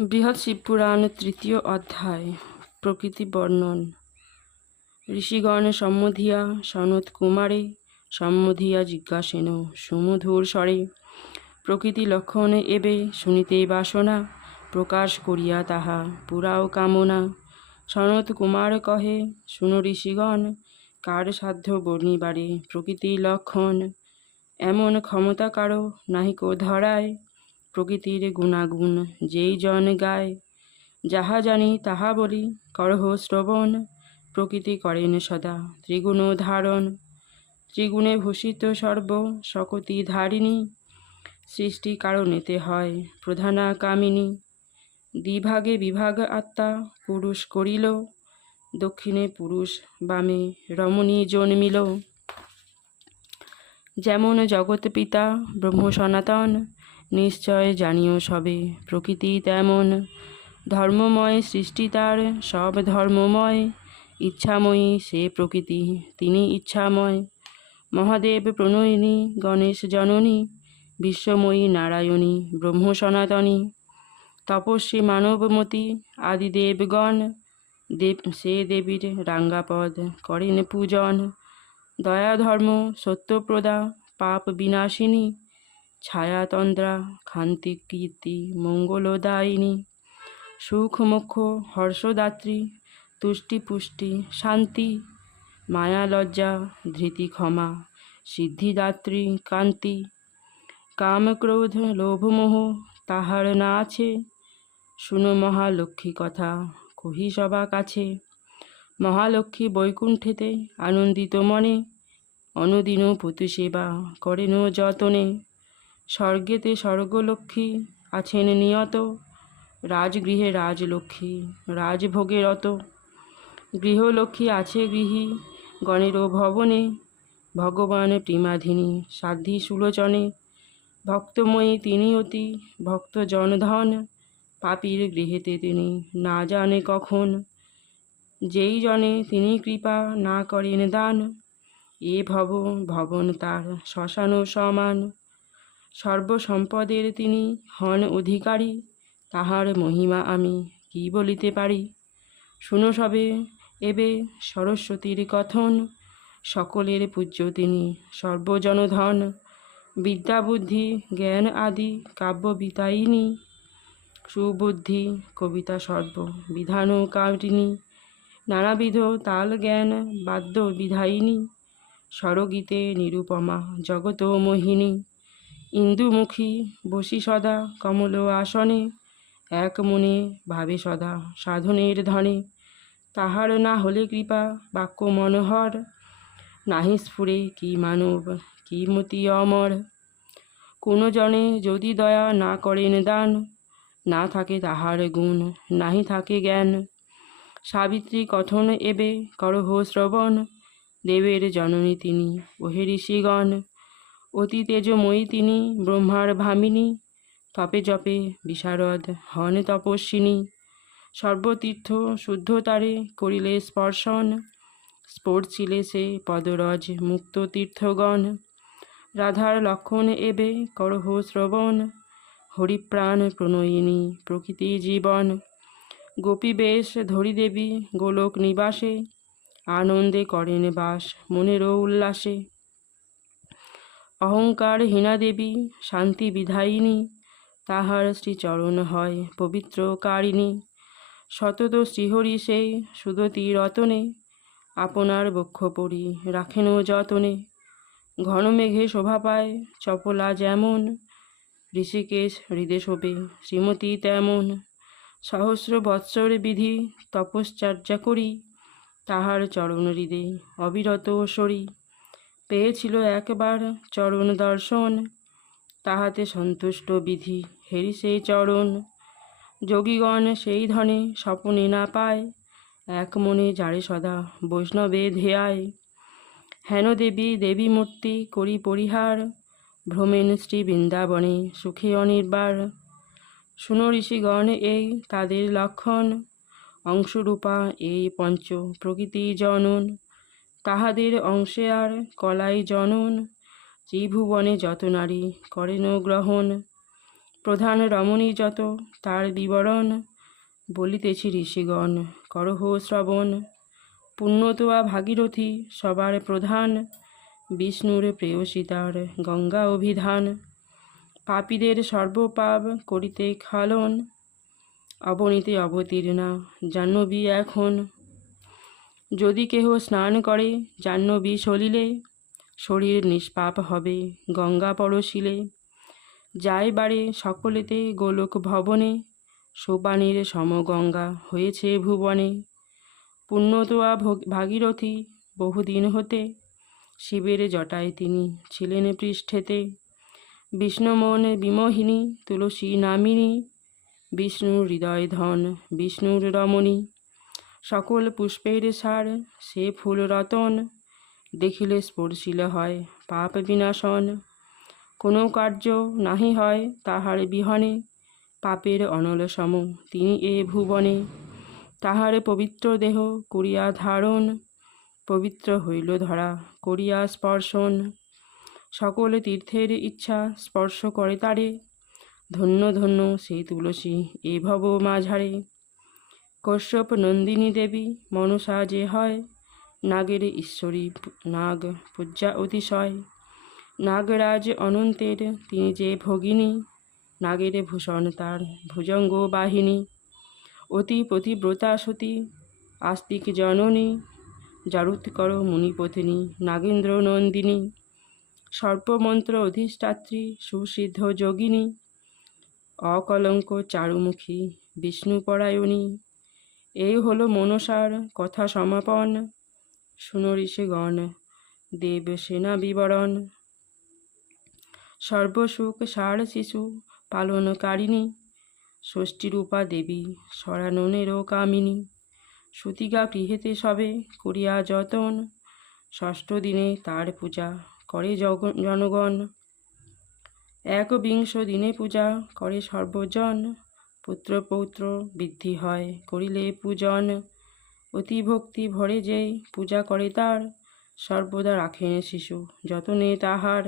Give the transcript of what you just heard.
বৃহৎ শিবপুরাণ তৃতীয় অধ্যায়, প্রকৃতি বর্ণন। ঋষিগণ সম্মধিয়া সনত কুমারে, সম্মধিয়া জিজ্ঞাসেন সুমধুর স্বরে। প্রকৃতি লক্ষণ এবে শুনিতে বাসনা, প্রকাশ করিয়া তাহা পুরাও কামনা। সনত কুমার কহে, শুন ঋষিগণ, কার সাধ্য বর্ণিবারে প্রকৃতি লক্ষণ? এমন ক্ষমতা কারও নাহিক ধরায়। প্রকৃতির গুণাগুণ, যেই জন গায়, যাহা জানি তাহা বলি, করহ শ্রবণ, প্রকৃতি করেন সদা। ত্রিগুণ ধারণ, ত্রিগুণে ভূষিত সর্ব শকতি ধারিণী, সৃষ্টি কারণেতে হয় প্রধানা কামিনী। দ্বিভাগে বিভাগ আত্মা, পুরুষ করিল, দক্ষিণে পুরুষ বামে রমণী জন্মিল। যেমন জগৎ পিতা, ব্রহ্ম সনাতন নিশ্চয় জানিও সবে, প্রকৃতি তেমন। ধর্মময় সৃষ্টি তার, সব ধর্মময়। ইচ্ছাময়ী সে প্রকৃতি, তিনি ইচ্ছাময়। মহাদেব প্রণয়িনী, গণেশ জননী, বিশ্বময়ী নারায়ণী, ব্রহ্ম সনাতনী। তপস্বী মানবমতী, আদিদেবগণ, দেব সে দেবীর রাঙ্গাপদ করেন পূজন। দয়া ধর্ম সত্যপ্রদা, পাপ বিনাশিনী। ছায়াতন্দ্রা খান্তি কীর্তি মঙ্গলদায়িনী সুখ মোক্ষ হর্ষদাত্রী তুষ্টি পুষ্টি শান্তি মায়া লজ্জা ধৃতি ক্ষমা সিদ্ধিদাত্রী, কান্তি, কামক্রোধ, লোভমোহ, তাহার না আছে। শুনো মহালক্ষ্মী কথা, কহি সবা কাছে। মহালক্ষ্মী বৈকুণ্ঠেতে আনন্দিত মনে, অনুদিন সেবা করেন যতনে। স্বর্গেতে স্বর্গলক্ষ্মী আছেন নিয়ত, রাজগৃহে রাজলক্ষ্মী, রাজভোগে রত। গৃহলক্ষ্মী আছে গৃহী, গণের ভবনে, ভগবান প্রেমাধিনী সাধ্যি সুলোচনে। ভক্তময়ী তিনি অতি ভক্ত জনধন পাপীর গৃহেতে তিনি, না জানে কখন। যেই জনে তিনি কৃপা না করেন দান, এ ভব, ভবন তার শ্মশান সমান। সর্বসম্পদের তিনি হন অধিকারী, তাহার মহিমা আমি কি বলিতে পারি? শুনো সবে, এবে সরস্বতীর কথন, সকলের পূজ্য তিনি সর্বজনধন। বিদ্যা বুদ্ধি জ্ঞান আদি, কাব্য কাব্যবিতায়িনী সুবুদ্ধি, কবিতা সর্ব বিধান কারিণী। নানাবিধ তাল জ্ঞান বাদ্য বিধায়িনী। স্বরগীতে নিরুপমা জগত মোহিনী। ইন্দুমুখী বসি সদা কমল আসনে, এক মনে ভাবে সদা সাধনের ধনে তাহার না হলে কৃপা বাক্য মনোহর, নাহি স্ফুরে কি মানব, কি মতি অমর। কোনো জনে যদি দয়া না করেন দান, না থাকে তাহার গুণ, নাহি থাকে জ্ঞান। সাবিত্রী কথন এবে করহ শ্রবণ, দেবের জননী তিনি, ওহে ঋষিগণ। অতি তেজময়ী তিনি, ব্রহ্মার ভামিনী, তপে জপে বিশারদ হন তপস্বিনী। সর্বতীর্থ শুদ্ধতারে করিলে স্পর্শন স্পর্শিলে সে পদরজ মুক্ত তীর্থগণ। রাধার লক্ষণ এবে করহ শ্রবণ, হরিপ্রাণ প্রণয়িনী প্রকৃতি জীবন। গোপী বেশ ধরি দেবী গোলক নিবাসে, আনন্দে করেন বাস মনেরও উল্লাসে। অহংকার হীনা দেবী, শান্তি বিধায়িনী, তাহার শ্রীচরণ হয় পবিত্র কারিণী। শতত শ্রীহরি সেই সুদতী রতনে, আপনার বক্ষ পরি রাখেন যতনে। ঘন মেঘে শোভা পায়, চপলা যেমন, ঋষিকেশ হৃদে শোভে, শ্রীমতী তেমন। সহস্র বৎসর বিধি, তপশ্চর্যা করি, তাহার চরণ হৃদে অবিরত সরি। পেয়েছিল একবার চরণ দর্শন, তাহাতে সন্তুষ্ট বিধি। হেরি সেই চরণ, যোগীগণ সেই ধনে স্বপনে না পায়, এক মনে যারে সদা বৈষ্ণবে ধেয়ায়। হেন দেবী দেবী মূর্তি করি পরিহার ভ্রমেন শ্রী বৃন্দাবনে সুখে অনির্বার শুনো ঋষিগণ এই তাদের লক্ষণ, অংশরূপা এই পঞ্চ প্রকৃতি জনন। তাহাদের অংশে আর কলাই জনন, ত্রিভুবনে যত নারী করেন গ্রহণ, প্রধান রমণী যত, তার বিবরণ বলিতেছি ঋষিগণ, করহ শ্রবণ। পুণ্যতোয়া ভাগীরথী সবার প্রধান, বিষ্ণুর প্রেয়সিতার গঙ্গা অভিধান। পাপীদের সর্বপাপ করিতে খালন, অবনীতে অবতীর্ণা, জাহ্নবী এখন যদি কেহ স্নান করে জাহ্নবী সলিলে শরীর নিষ্পাপ হবে, গঙ্গা পরশিলে। যায় বারে সকলেতে গোলক ভবনে, সোপানের সমগঙ্গা হয়েছে ভুবনে। পুণ্যতোয়া ভগ- ভাগীরথী বহুদিন হতে শিবের জটায় তিনি ছিলেন পৃষ্ঠেতে। বিষ্ণুমন বিমোহিনী, তুলসী নামিনী, বিষ্ণুর হৃদয় ধন, বিষ্ণুর রমণী। সকল পুষ্পের সার, সে ফুল রতন দেখিলে স্পর্শিল হয় পাপ বিনাশন। কোনো কার্য নাহি হয় তাহার বিহনে, পাপের অনল সম তিনি এ ভুবনে। তাহার পবিত্র দেহ করিয়া ধারণ, পবিত্র হইল ধরা, করিয়া স্পর্শন। সকল তীর্থের ইচ্ছা স্পর্শ করে তারে, ধন্য ধন্য সেই তুলসী এ ভব মাঝারে। কশ্যপ নন্দিনী দেবী, মনসা যে হয়, নাগের ঈশ্বরী নাগ পূজা অতিশয়। নাগরাজ অনন্তের তিনি যে ভগিনী, নাগের ভূষণ তার ভুজঙ্গ বাহিনী। অতি পতিব্রতা সতী, আস্তিক জননী জারুৎকর মুনিপত্নী, নাগেন্দ্র নন্দিনী। সর্পমন্ত্র অধিষ্ঠাত্রী, সুসিদ্ধ যোগিনী। অকলঙ্ক চারুমুখী, বিষ্ণুপরায়ণী। এই হলো মনসার কথা সমাপন। শুনো ঋষিগণ, দেব সেনা বিবরণ। সর্বসুখ সার শিশু পালনকারিণী ষষ্ঠীরূপা দেবী সরাননেরও কামিনী। সুতিকা গৃহেতে সবে করিয়া যতন, ষষ্ঠ দিনে তার পূজা করে জনগণ। একবিংশ দিনে পূজা করে সর্বজন। পুত্র পৌত্র বৃদ্ধি হয়। করিলে পূজন অতি ভক্তি ভরে যেই পূজা করে তার, সর্বদা রাখেন শিশু, যতনে তাহার